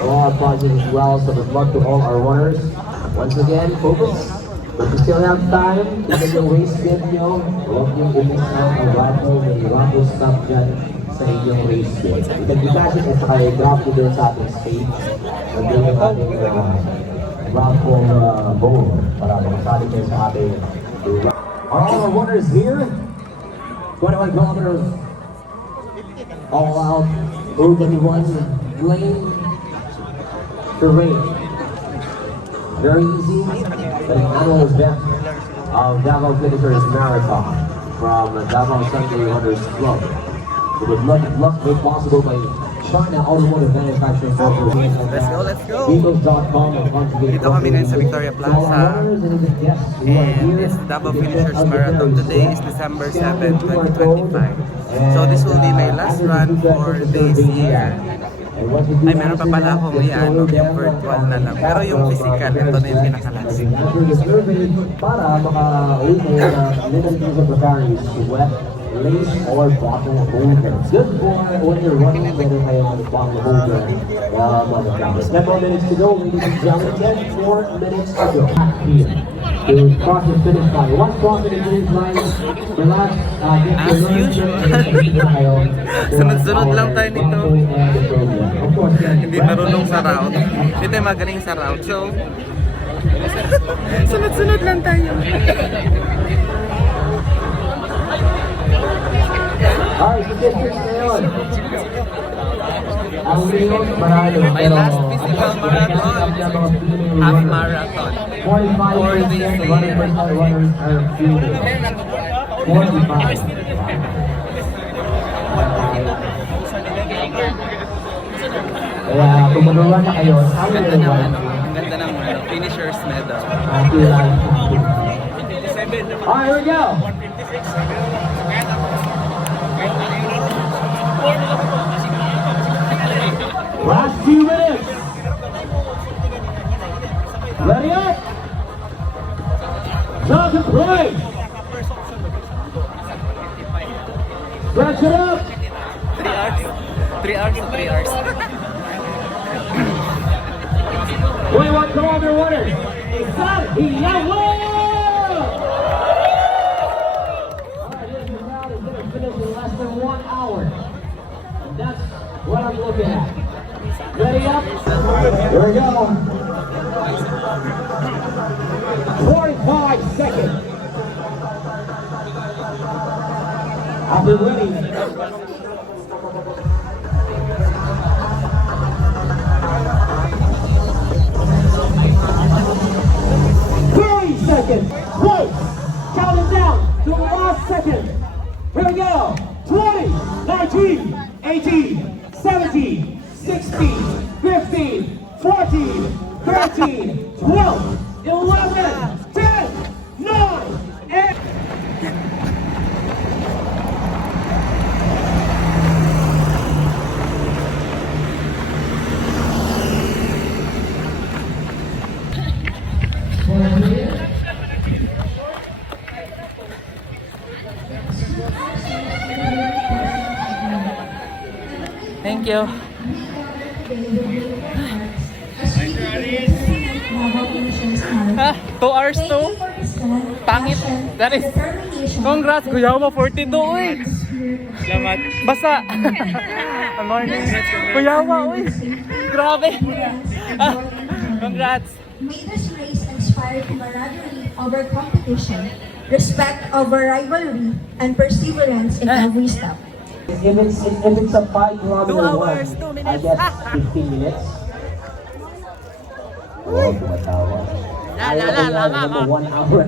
All our prizes as well, so good luck to all our runners. Once again, focus. If you still have time, even yung race game nyo, huwag yung i-miss out ang raffle, may raffle stop dyan sa inyong race game. Itag-i-cash it at saka i-drop nyo doon sa ating stage. Nandun yung ating raffle bowl para makasali kayo sa ating Are all our runners here? 21 kilometers all out urban run lane terrain. Very easy, but an annual event of Davao Finishers Marathon from Davao Sunday Runners Club. So good luck made possible by China Automotive Manufacturing Corporation. Let's go! Beatles.com and Conjugate. Dito kami ngayon sa Victoria Plaza. And it's Davao Finishers Marathon. Today is December 7, 2025. So this will be my last run for this year. Ay, meron pa pala akong yung virtual na lang. Pero yung physical, ito na yung pinakalas. Para maka-uwi kayo na little piece of the berries, wet, lace, or bottle holder. Good for when you're running, pwede kayo mag-bottle holder. 10 more minutes to go, ladies and gentlemen. 10 more minutes to go. Here. To cross the finish line. Once crossing the finish line, relax, As usual. Sunod-sunod lang tayo nito. Hindi marunong sa route. Hindi tayo magaling sa route. So, sunod-sunod lang tayo. Alright, statistics ngayon. Ang Leon, marami. My last physical marathon, half marathon. 45 this year. runners are female. 45. Kaya kung manuwan na kayo, Ang ganda ng ang ganda ng finisher's medal. Alright, here we go. Last few minutes. Ready up. Jump and play. Stretch it up. 3 hours. 3 hours. 3 hours. 21 kilometer runners. Iyawo! Finish in less than 1 hour. And that's what I'm looking at. Ready up? Here we go. 45 seconds. I'll be ready. 30 seconds. Close. Count it down to the last second. Here we go. 20, 19, 18, 17, 16, 15, 14, 13, 12, 11, 10, 9, 8. Thank you. Ah, 2 hours to? Pangit. That is. Congrats, Kuya mo 42 uy. Salamat. Basta. Good morning. Kuya mo uy. Grabe. Ah, congrats. May this race inspire camaraderie over competition, respect over rivalry, and perseverance in every step. If it's a 5 kilometer 2 hours, run, 2 I minutes. guess 15 minutes. Oh, tumatawa. La. 1 hour.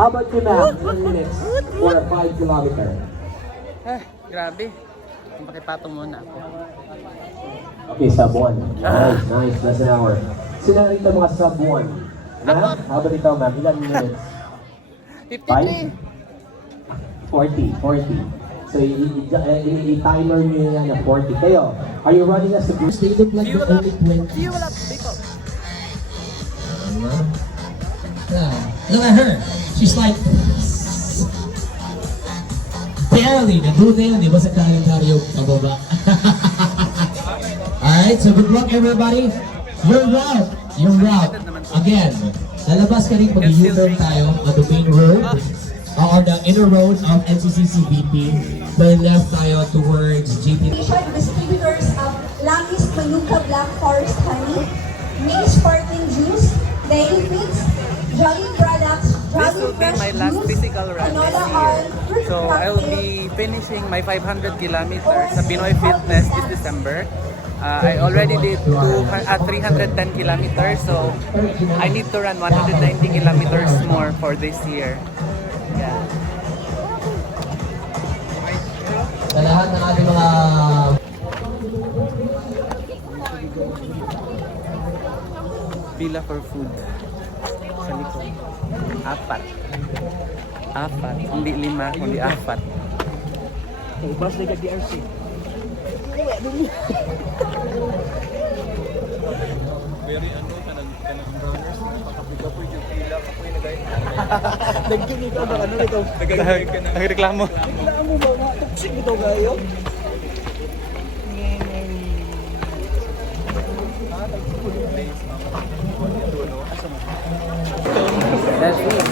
How about you now? 10 minutes for a 5 kilometer. Ah, grabe. Pakipatong muna ako. Okay, sub 1. Nice. Less than an hour. Sila rito mga sub 1. Ma'am, how about ikaw ma'am? Ilan minutes? 53. 40. So, i-timer nyo yan na 40. Kayo, are you running as a group? They look like Fuel the up. only 20. Fuel up, people. Look at her. She's like barely. Nabuti yun. Di ba sa kalendaryo pababa? Alright. Alright, so good luck everybody. Your route. Again, lalabas ka rin mag-U-turn tayo on the main road or the inner road of NCCC BP. Then left tayo towards GP. Distributors of Langis Manuka Black Forest Honey, May Sparkling Juice, Dairy Feeds, Jolly Products, This Jolly will be Fresh my last Juice, physical run this Canola year. Oil, Fruit So I'll Cocktail, be finishing my 500 kilometers sa Pinoy Fitness this December. I already did 310 kilometers, so I need to run 190 kilometers more for this year. Yeah. Sa lahat ng ating mga Pila for food. Sa likod. Apat. Hindi 5, kundi 4. Ubas na DRC. Very kanang runners pakapiga po yung pila ka po yung nagay. Nagkinig ka ba ano ito? Nagreklamo. Reklamo ba nga toxic ito gayo? That's it.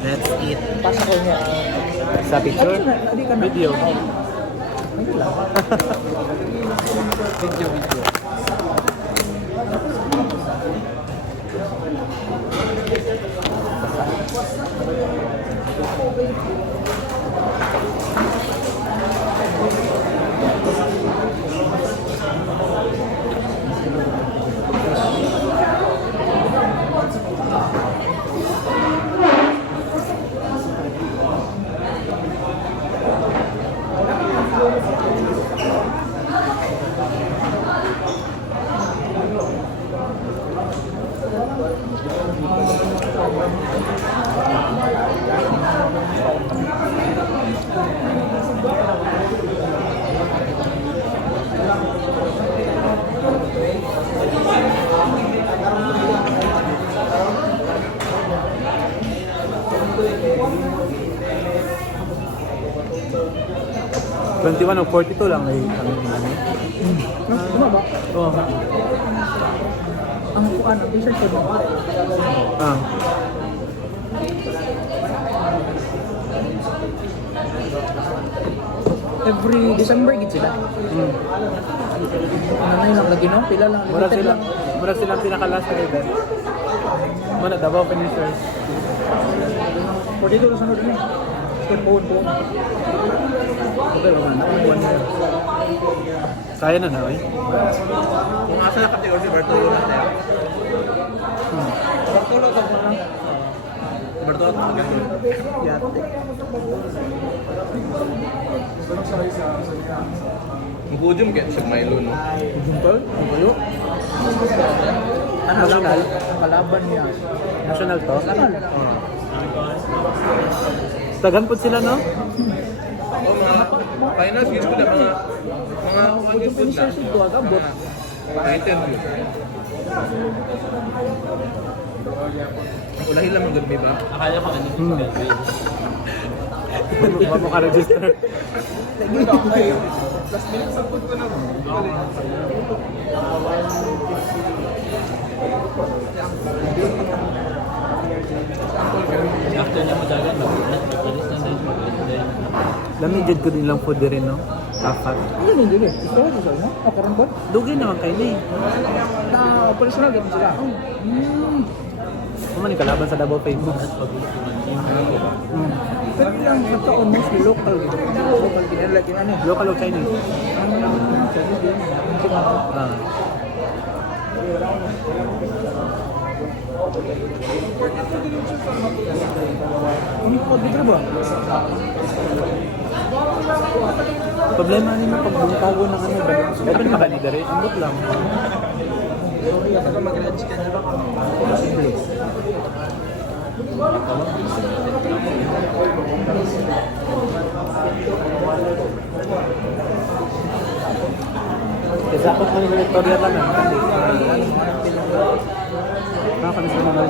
That's it. Pasok ko niya. Sa picture? Hindi ka Video. Video. 21 o 42 lang ay Tama ba? Oo. Ang kuan, ang t-shirt ko mo. Ah. Every December gid sila. Ano na lang lagi no? Pila lang. Mura silang pinaka-last na event. Mana Davao Finishers. For dito sa sunod ni. Step on po. Okay ba man? Kaya na na, eh. Kung asa na kategori si Bartolo natin. Bartolo sa lang. Bartolo sa mga yate. Mag-podium kaya siya Milo, no? Jumpal? Ang kayo? National? Kalaban niya. National to? National. Tagan po sila, no? O mga finals, gito na mga Pwede po siya sa ito, agabot. interview. Ulahin lang ang gabi ba? Ba mo ka-register? Lamig jud ko din lang food rin, no? Apat. Hindi, hindi. Gusto ko sa inyo? Karon ba? Dugi naman kayo ni. Na personal gamit sila. Kumanin kalaban sa Davao Famous. Pero lang sa taon mostly local. Local kinala kinani. Local o Chinese? Ah. Pag-dito ba? Problema nimo pag bungkago ng ano ba? Open pa kanina rin. Ambot lang. Simple. Kasi ako kung yung Victoria lang na. Kami sa mga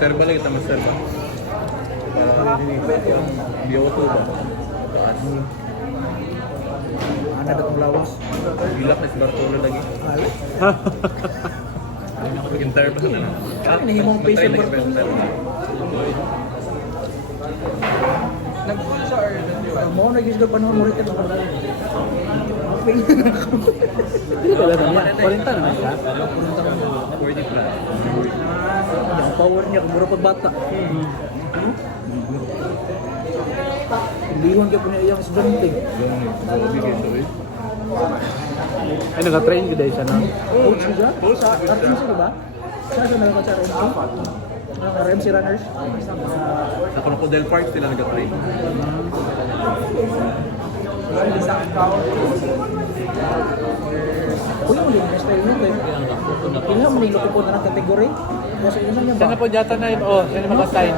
interval lagi kita master ba? Para yung biyoto ba? Ana datong lawas. Gilak na si Bartolo lagi. Mag-interval na lang. Ano yung mga patient Bartolo? Nag-full siya or Mo na gis pa no mo rin ito. Dili ba na? 40 na siya. 40 plus. Yung power niya kumura pag bata. Lihon ka po niya iyang estudyante. Ay, nag-train ka dahil siya na. Coach siya? Sa RMC ba? Siya siya nalaman sa RMC? RMC Runners? Sa Crocodile Park sila nag-train. Kuya mo din yung style nito eh. Kaya mo niloko po na ng kategory. Kasi yun lang yan Siya ba? na po data na yun. Oh, siya na mag-assign.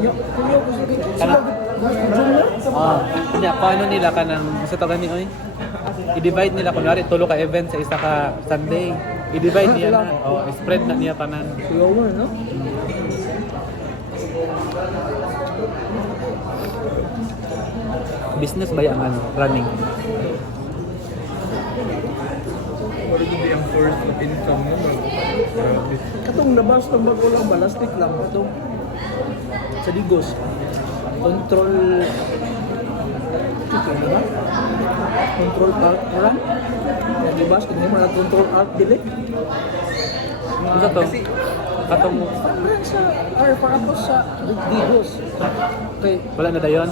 Kuya ko sige. Kana? Junior? Kanya, paano nila ka ng sa taga ni Oy? I-divide nila, kunwari, tulo ka event sa isa ka Sunday. I-divide niya na. Oh, spread na niya tanan. Kuya mo no? Business ba yung ano, running? Or hindi ang source of income mo. Katong labas ng bago lang, balastik lang. Katong sa Digos. Control... Ito ba? Control Alt run. Yan di ba? Hindi mo control Alt delete. Ano to? Katong, Run sa... Or para ako sa Digos. Okay. wala na dayon?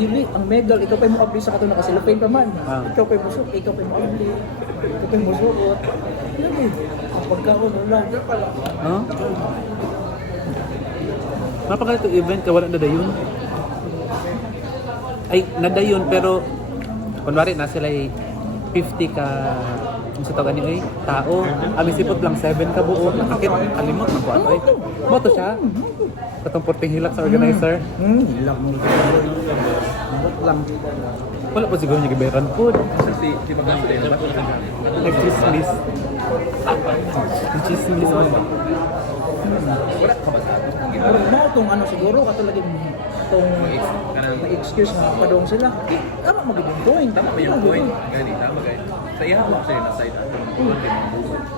Dili, ang medal, ikaw pa yung mo-upli sa katong nakasilupin pa man. Ah. Ikaw pa yung musuk, ikaw pa yung mo-upli. Ikaw pa yung musukot. Yan eh. Ang pagkaon, wala. Huh? Napaka event ka, wala na dayon? Ay, nadayon pero kunwari na sila 50 ka kung sa tawag ni tao. Ami sipot lang 7 ka buo. Nakakit, kalimot man ko ato eh. Moto siya. Katong porting hilak sa organizer. Ilang mo. Buk lang. Wala po siguro niya gibayaran po. Si Maganda yun. Nag-chismis. Nag-chismis mo. Pero mo itong ano siguro, katulad yung itong ma-excuse nga padong sila. Tama magiging point. Tama ba yung point? Gani, tama guys. Sa iya mo siya na side ato.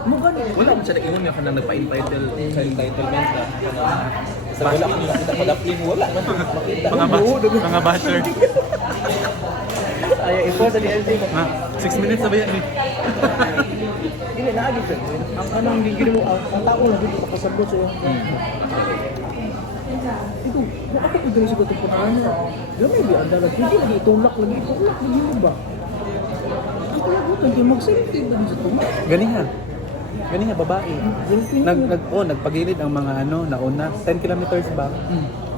Mo gani. Wala mo siya na ingon nga kanang nagpa-entitle sa entitlement ka. Sa wala kang nakita pag-upling, wala. Mga basher. Ay, important di LT. Ha? 6 minutes na ba yan eh? Dili na agi siya. Ang anong gigil mo ang tao lang dito pakasabot sa iyo. Ito, ako ko dili siguro itong punahan niya. Gamay di ang dalag. Hindi lagi itulak lagi. Itulak lagi mo ba? Ang kaya ko hindi mag-selfie ba dito ito? Ganiha. Ganiha, babae. Nagpagilid ang mga ano, nauna. 10 kilometers back.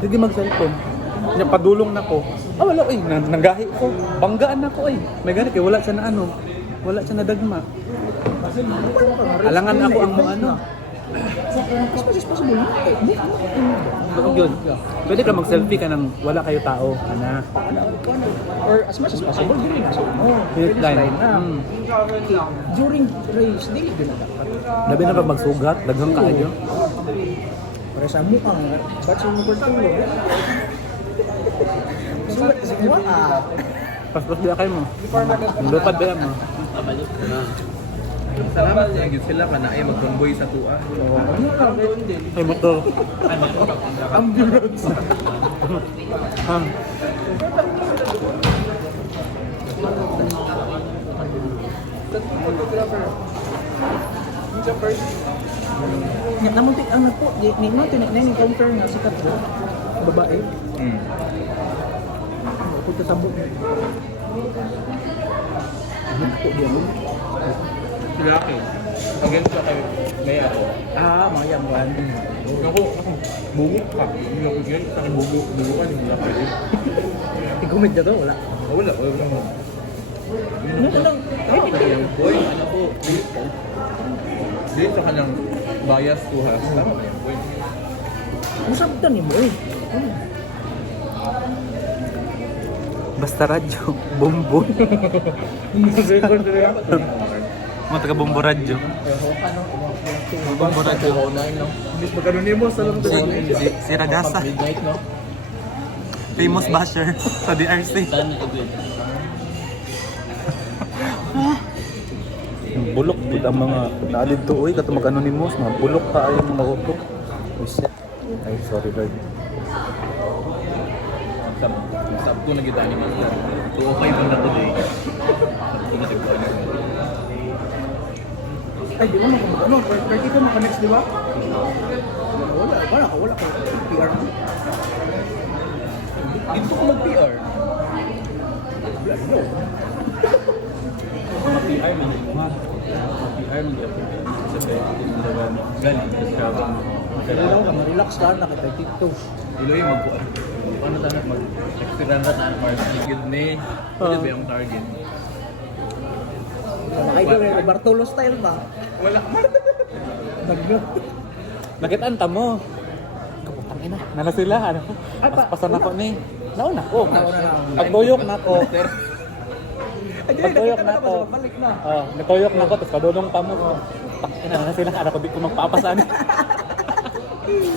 Hindi mag-cellphone. Niya padulong na ko. Wala eh. Nanggahi ko. Banggaan na ko eh. May ganit eh. Wala siya na ano. Wala siya na dagma. Alangan ako ang mo ano. As much as possible. Bakit yun? Pwede ka mag-selfie ka nang wala kayo tao. Ana. Or as much as possible, dili na. So, Finish line. na. During race, dili din na dapat. Labi na pag magsugat. Daghang kaayo. Para sa mukhang, ba't siya mo bertulo? Sulat kasi mo, Paspas bila kayo mo. Lupad ba yan mo? Salamat niya gyud sila ka na ay mag-convoy sa tuwa. Ay motor. ambulance. Nga namuntik ang nagpo, ni mo tinignan encounter nga sikat ko. Babae. Punta sa buk. Nagpo dia mo. Sila ka. Again sa kay Maya ako. Mga yan. Ako, bubuk ka. Hindi ako ganyan. Sa akin bubukan. Hindi ako pwede. Igumit na to, wala. Wala. Ano lang? Yung boy, ano ko, dito sa kanyang bias to ha. Tama ba yung boy? Musabtan ni mo eh. Basta radyo. Bumbon. Mga taga Bomboradyo. Bomboradyo. Miss Magkanunimos, alam mo Si Ragasa. Famous basher sa DRC. Bulok pud ang mga naalid to oy kato mag-anonymous, mga bulok pa ay mga auto. Oh shit. Ay sorry Lord. Sab ko na kita ni Mas. So okay ba na today? Ay, di ba ano? 30 ka maka-next, di ba? Wala ka. PR mo. Dito ko mag-PR. PR mo din. PR mo din. Sabi, galing. Relax ka, relax ka na kita dito. Iloy magkuhan. Ano tanak mag-extend na tanak market ni. Ano ba yung target? Ay, gawin, Bartolo style ba? Wala ka Nakita mo. Kaputang ina. Nala sila ano. Pasan ako ni. Nauna ko. Pagtuyok na ko. Pagtuyok na ko. Balik na. Oh, natuyok na ko tapos padulong pa mo. Ina na sila ano ko di ko magpapasan.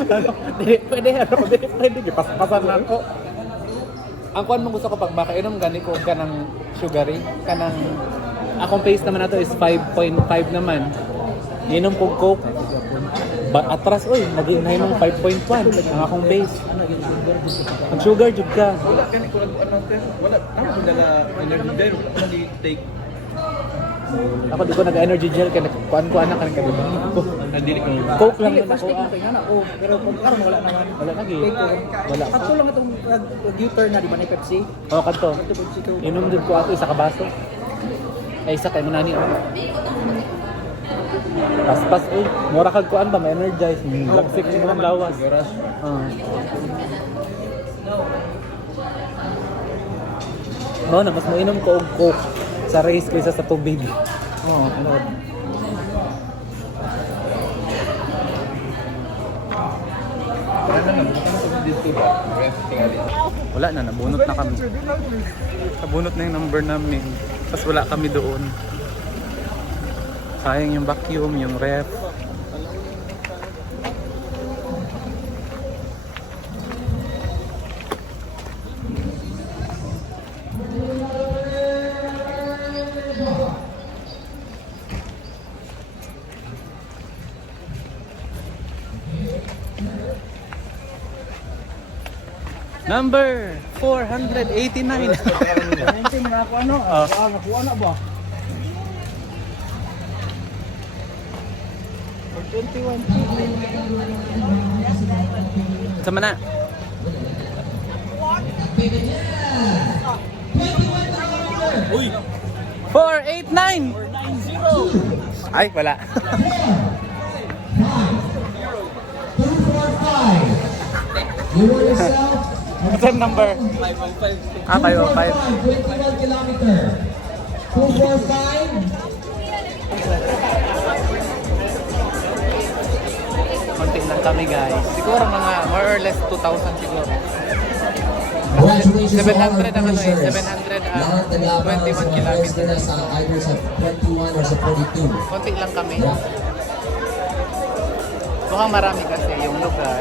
Ano? Pwede pasan na ko. Ang kuan mo gusto ko pag makainom gani ko kanang sugary, kanang akong pace naman nato is 5.5 naman. Inom ko coke. Atras oy, nag-inom 5.1 ang akong pace. Ang sugar jud ka. Wala kani ko ano test. Wala na dala energy gel. Ano take Ako di ko nag-energy gel kaya kuan-kuan na kanang kadto. nadili ko. Coke lang Hindi, naman plastic ako. yung kaya na. Pero kung karon wala naman. Wala lagi. Wala. Kato lang itong U-turn na, di ba ni Pepsi? Oh, kadto. Ito Pepsi ko. Inom din ko ato isa ka baso. Ay isa kay manani oh. Paspas oy, mura kag kuan ba ma-energize, lagsik mo ang lawas. Oh, na mas mainom ko og coke sa race kaysa sa tubig. Oh, ano. Wala na, nabunot na kami. Nabunot na yung number namin. Tapos wala kami doon. Sayang yung vacuum, yung ref. Number 489. Hindi na ako ano. Nakuha na ba? 21. Sama na. Uy! 489! 490! Ay, wala. 245. You want yourself? What's your number? 505. 21 kilometer. 245. Konti lang kami guys. Siguro mga more or less 2,000 siguro. Congratulations to all our 700 naman eh. finishers. 700 Lahat ng laban 21 sa kilometers. first na sa either sa 21 or sa 42. Konti lang kami. Yeah. Mukhang marami kasi yung lugar.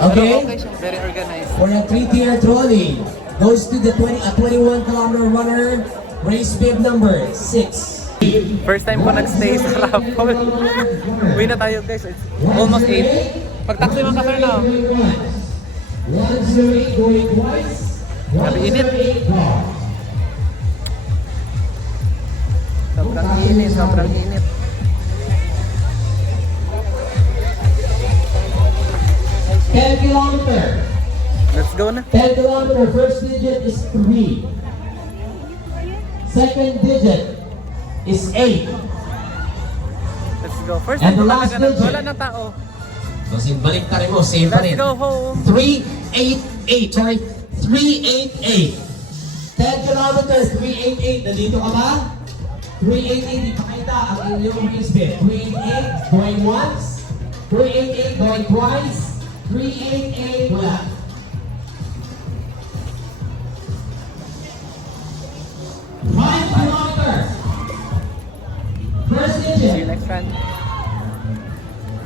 Okay. Okay siya. Very organized. For a 3-tier trolley goes to the 21 kilometer runner, race bib number 6. First time ko nag-stay sa Rapol. Uwi na tayo guys. It's almost 8. Pag-taxi man ka sir na. 108 going twice. Grabe init. Sobrang init. Sobrang init. Kilometer. Let's go na. 10 kilometer, first digit is 3. Second digit is 8. Let's go. First And time the ko last talaga digit. wala na tao. So, balik tayo mo, same pa Let's rin. go home. 388. Sorry, 388. 10 kilometers, 388. Nandito ka ba? 388, ipakita ang inyong race bib. 388, going once. 388, going twice. 388, wala. Five kilometers. See you next time.